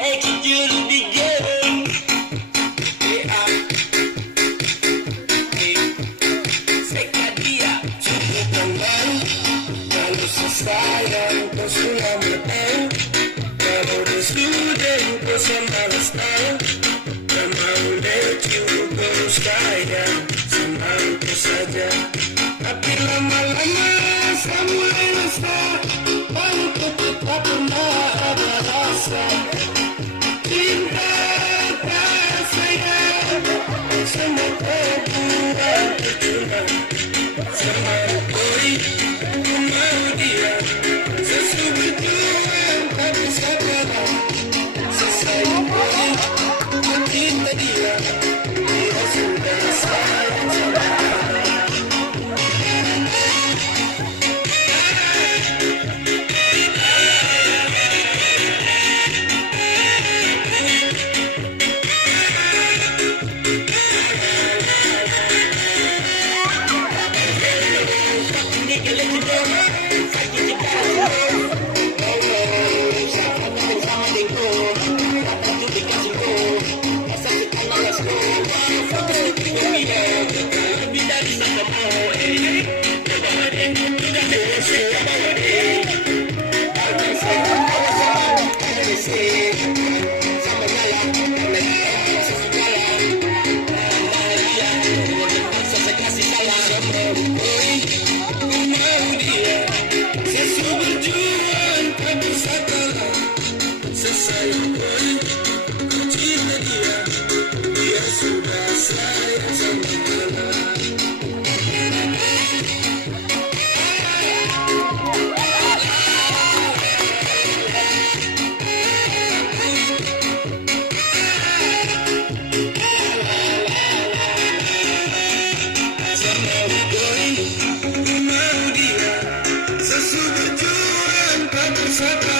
Execute begin. Sekat dia cukup kembali. Kalau selesai dan kau sudah tahu, kalau dah sudah kau semalas tahu, dan mau let you go saya senang saja. Tapi lama-lama sampai rasa, baru tak pernah ada rasa. Cinta tak sayang, semua terbuat percuma. Sama koi, aku mau dia, sesuatu yang tak bisa kalah. Sesayang koi, aku cinta dia, dia sudah sayang sama aku. Sayang koi, ku cinta dia, dia sudah sayang sama aku. Sama koi, ku mau dia, sesuatu yang tak bisa.